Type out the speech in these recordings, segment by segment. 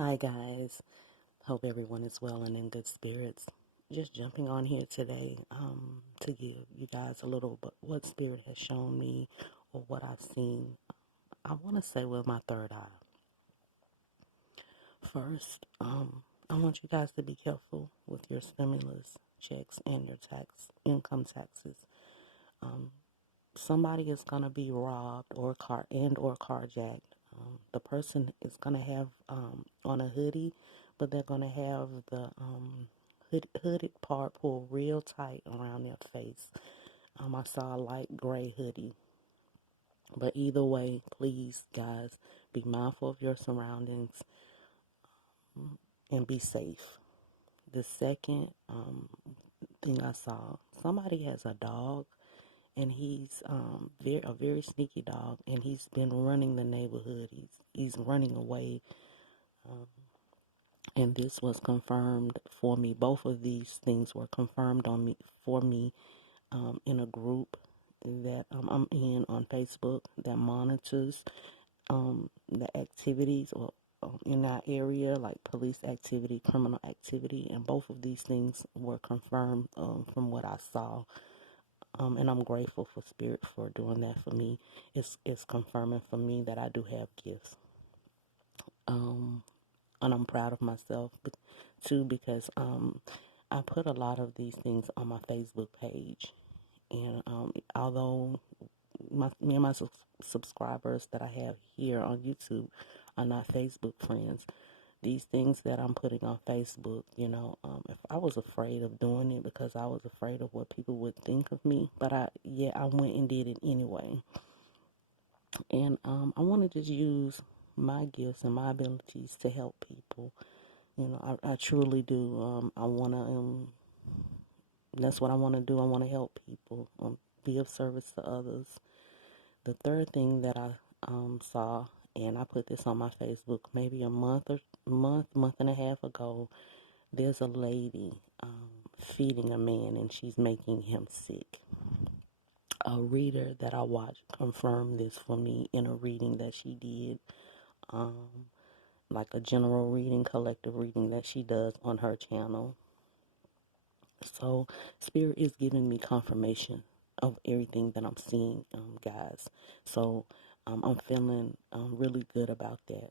Hi guys, hope everyone is well and in good spirits. Just jumping on here today to give you guys a little but what spirit has shown me or what I've seen. I want to say with my third eye. First, I want you guys to be careful with your stimulus checks and your income taxes. Um, Somebody is gonna be robbed or carjacked. The person is gonna have on a hoodie, but they're gonna have the hooded part pulled real tight around their face. I saw a light gray hoodie, but either way, please, guys, be mindful of your surroundings and be safe. The second thing I saw, somebody has a dog and he's a very sneaky dog, and he's been running the neighborhood. He's running away, um, and this was confirmed for me. Both of these things were confirmed on me for me in a group that I'm in on Facebook that monitors the activities or in our area, like police activity, criminal activity, and both of these things were confirmed from what I saw. And I'm grateful for Spirit for doing that for me. It's confirming for me that I do have gifts. Um, and I'm proud of myself too because I put a lot of these things on my Facebook page. And although me and my subscribers that I have here on YouTube are not Facebook friends, these things that I'm putting on Facebook, if I was afraid of doing it because I was afraid of what people would think of me, but I went and did it anyway. And I want to just use my gifts and my abilities to help people. I truly do. I want to, that's what I want to do. I want to help people, be of service to others. The third thing that I saw, and I put this on my Facebook maybe a month and a half ago. There's a lady feeding a man, and she's making him sick. A reader that I watched confirmed this for me in a reading that she did, um, like a general reading, collective reading that she does on her channel. So, Spirit is giving me confirmation of everything that I'm seeing, guys. So, I'm feeling really good about that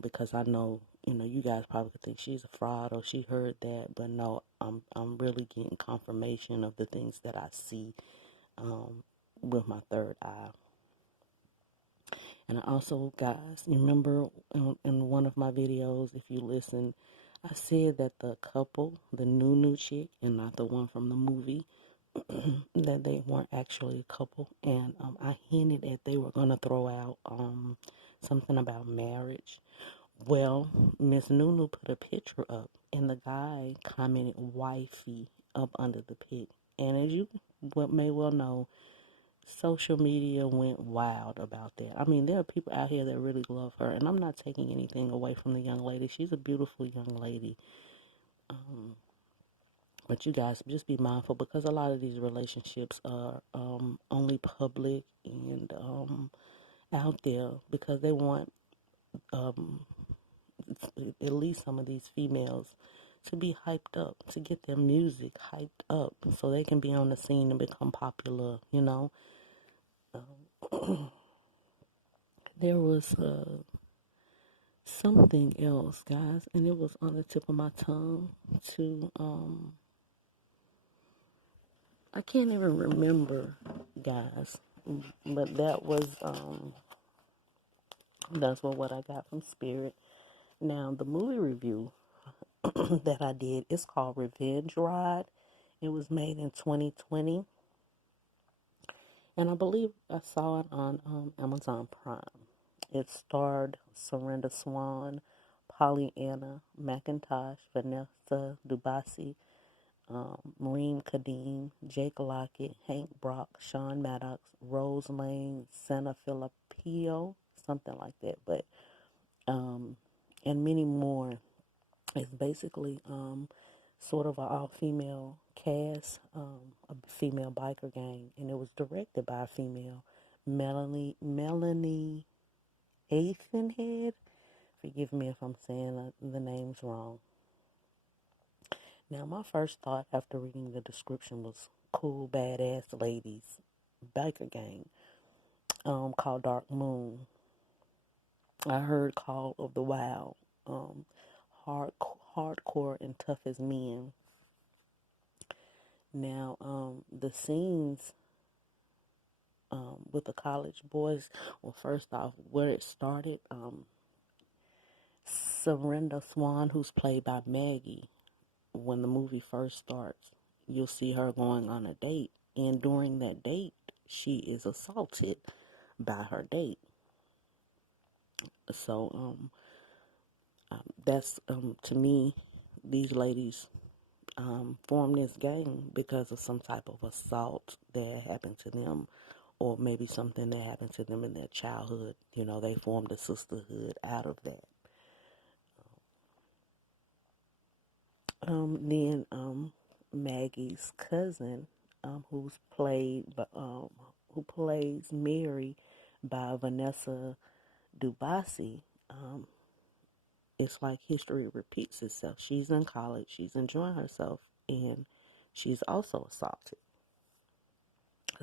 because I know, you guys probably could think she's a fraud or she heard that, but no, I'm really getting confirmation of the things that I see um, with my third eye. And I also, guys, you remember in one of my videos, if you listen, I said that the couple, the new chick, and not the one from the movie, that they weren't actually a couple. And I hinted at they were going to throw out something about marriage. Well, Miss Nunu put a picture up, and the guy commented wifey up under the pic. And as you may well know, social media went wild about that. I mean, there are people out here that really love her, and I'm not taking anything away from the young lady. She's a beautiful young lady. But you guys just be mindful because a lot of these relationships are only public and out there because they want um, at least some of these females to be hyped up, to get their music hyped up so they can be on the scene and become popular. There was something else, guys, and it was on the tip of my tongue to I can't even remember, guys, but that's what I got from Spirit. Now, the movie review that I did is called Revenge Ride. It was made in 2020, and I believe I saw it on Amazon Prime. It starred Surrender Swan, Pollyanna McIntosh, Vanessa Dubasi, Maureen Kadeem, Jake Lockett, Hank Brock, Sean Maddox, Rose Lane, Santa Filipio, something like that, but and many more. It's basically sort of an all-female cast, a female biker gang, and it was directed by a female, Melanie Athenhead. Forgive me if I'm saying the names wrong. Now, my first thought after reading the description was cool, badass ladies, biker gang, called Dark Moon. I heard Call of the Wild, um, hardcore and tough as men. Now, the scenes with the college boys, well, first off, where it started, Serinda Swan, who's played by Maggie, when the movie first starts, you'll see her going on a date. And during that date, she is assaulted by her date. So, that's, to me, these ladies formed this gang because of some type of assault that happened to them, or maybe something that happened to them in their childhood. You know, they formed a sisterhood out of that. Then Maggie's cousin, who plays Mary by Vanessa Dubasi, it's like history repeats itself. She's in college, she's enjoying herself, and she's also assaulted.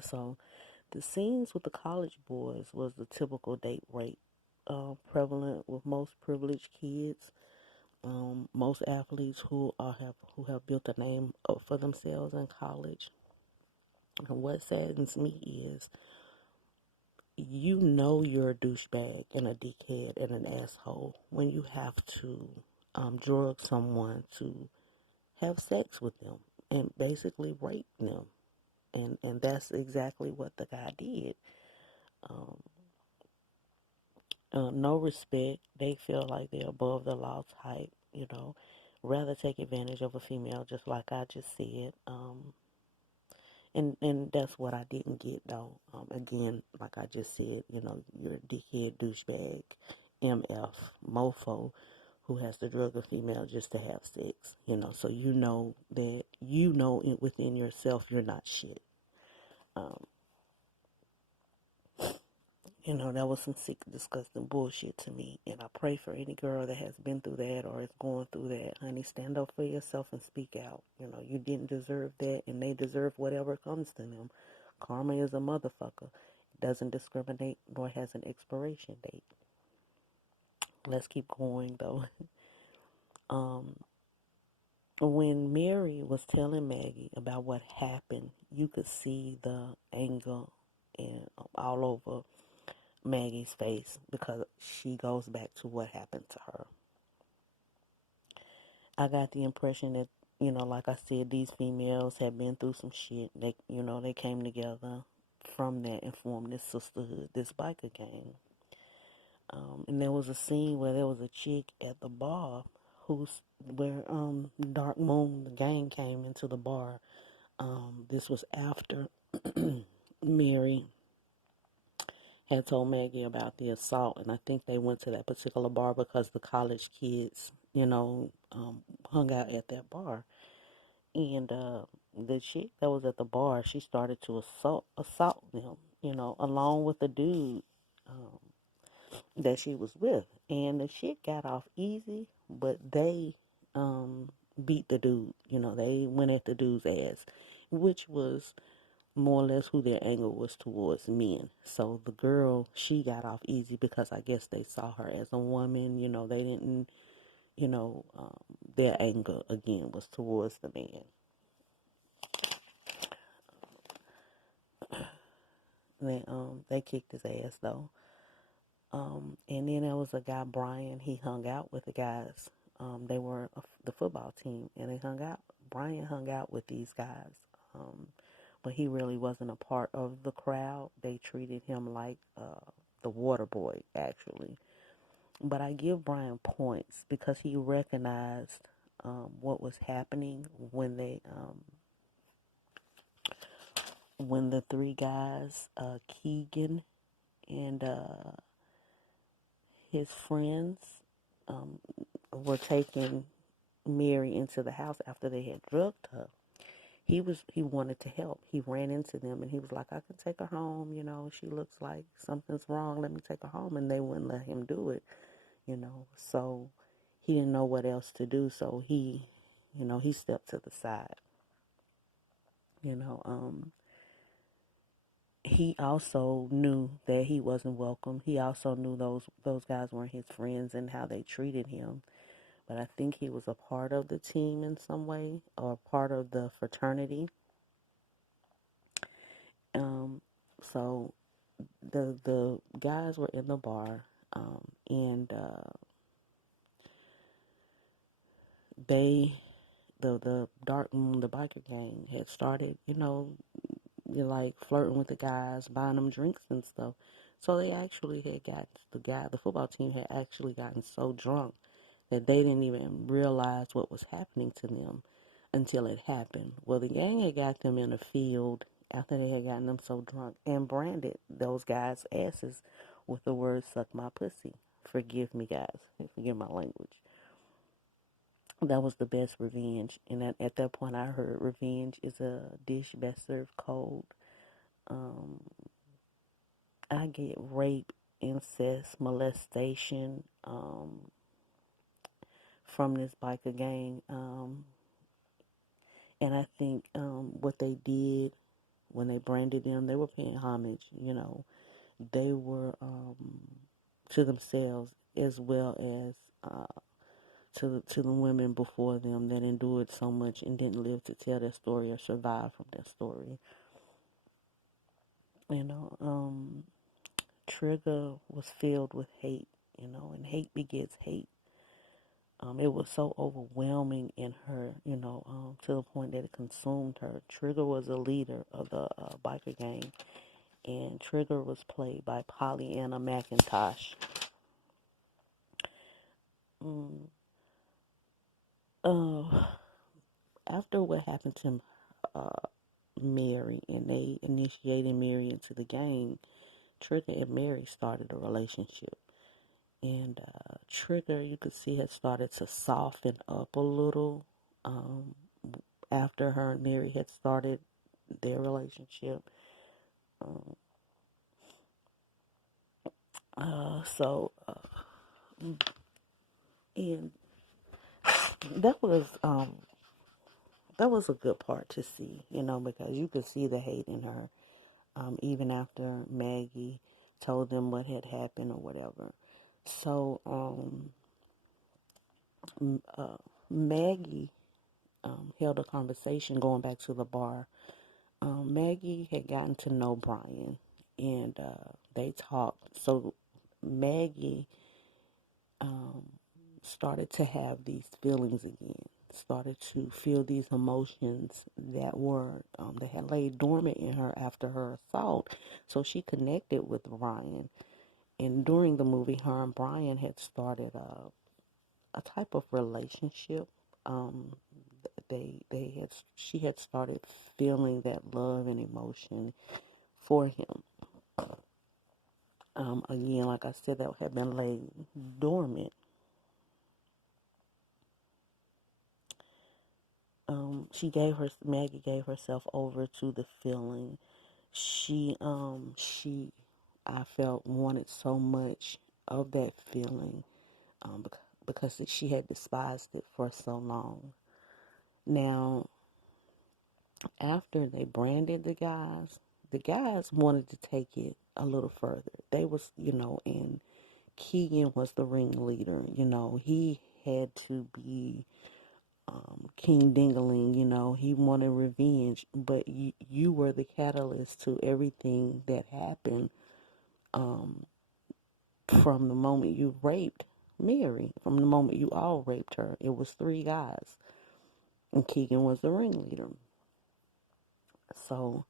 So the scenes with the college boys was the typical date rape, prevalent with most privileged kids, most athletes who have built a name up for themselves in college. And what saddens me is, you know, you're a douchebag and a dickhead and an asshole when you have to drug someone to have sex with them and basically rape them. And that's exactly what the guy did. Um, no respect. They feel like they're above the law type, you know. Rather take advantage of a female, just like I just said. And that's what I didn't get though. Again, like I just said, you know, you're a dickhead, douchebag, MF, mofo, who has to drug a female just to have sex. You know, so you know that within yourself you're not shit. Um, You know, that was some sick, disgusting bullshit to me. And I pray for any girl that has been through that or is going through that. Honey, stand up for yourself and speak out. You know, you didn't deserve that, and they deserve whatever comes to them. Karma is a motherfucker. It doesn't discriminate nor has an expiration date. Let's keep going, though. Um, when Mary was telling Maggie about what happened, you could see the anger and all over Maggie's face, because she goes back to what happened to her. I got the impression that, you know, like I said, these females had been through some shit. They, you know, they came together from that and formed this sisterhood, this biker gang. And there was a scene where there was a chick at the bar where Dark Moon, the gang, came into the bar. This was after Mary had told Maggie about the assault, and I think they went to that particular bar because the college kids, you know, hung out at that bar. And the chick that was at the bar, she started to assault them, you know, along with the dude that she was with. And the chick got off easy, but they beat the dude. You know, they went at the dude's ass, which was more or less who their anger was towards men. So the girl, she got off easy because I guess they saw her as a woman. You know, they didn't, you know, their anger again was towards the man. They kicked his ass though. And then there was a guy, Brian. He hung out with the guys. They were the football team, and they hung out. Brian hung out with these guys. But he really wasn't a part of the crowd. They treated him like the water boy, actually. But I give Brian points because he recognized what was happening when the three guys, Keegan and his friends, um, were taking Mary into the house after they had drugged her. He wanted to help. He ran into them and he was like, I can take her home, you know, she looks like something's wrong, let me take her home. And they wouldn't let him do it. So he didn't know what else to do, so he stepped to the side. You know, he also knew that he wasn't welcome. He also knew those guys weren't his friends and how they treated him. But I think he was a part of the team in some way, or part of the fraternity. Um, so the guys were in the bar, and they the Dark Moon, the biker gang, had started, like flirting with the guys, buying them drinks and stuff. So they actually had got the football team had actually gotten so drunk that they didn't even realize what was happening to them until it happened. Well, the gang had got them in a field after they had gotten them so drunk and branded those guys' asses with the words "suck my pussy." Forgive me, guys. Forgive my language. That was the best revenge. And at that point, I heard revenge is a dish best served cold. Um, I get rape, incest, molestation from this biker gang. And I think what they did when they branded them, they were paying homage. They were to themselves as well as to the women before them that endured so much and didn't live to tell their story or survive from their story. You know, Trigger was filled with hate, and hate begets hate. It was so overwhelming in her, to the point that it consumed her. Trigger was a leader of the biker gang, and Trigger was played by Pollyanna McIntosh. Mm, uh, After what happened to Mary, and they initiated Mary into the gang, Trigger and Mary started a relationship. And Trigger, you could see, had started to soften up a little um, after her and Mary had started their relationship. Um, and that was a good part to see, because you could see the hate in her, even after Maggie told them what had happened or whatever. So Maggie held a conversation going back to the bar. Maggie had gotten to know Brian, and they talked. So Maggie um, started to have these feelings again, started to feel these emotions that had laid dormant in her after her assault. So she connected with Brian, and during the movie, her and Brian had started a type of relationship. Um, she had started feeling that love and emotion for him. Again, like I said, that had been laid dormant. Maggie gave herself over to the feeling. She, I felt, wanted so much of that feeling, because she had despised it for so long. Now, after they branded the guys wanted to take it a little further. They was, and Keegan was the ringleader. He had to be King Dingaling. He wanted revenge, but you were the catalyst to everything that happened from the moment you raped Mary, from the moment you all raped her. It was three guys, and Keegan was the ringleader. So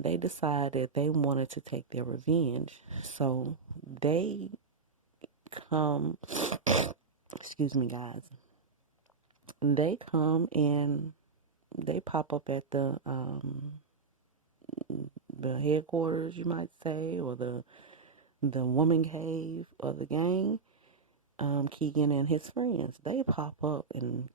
they decided they wanted to take their revenge. So they come, excuse me, guys, they come and they pop up at the headquarters, you might say, or the woman cave of the gang. Keegan and his friends, they pop up, and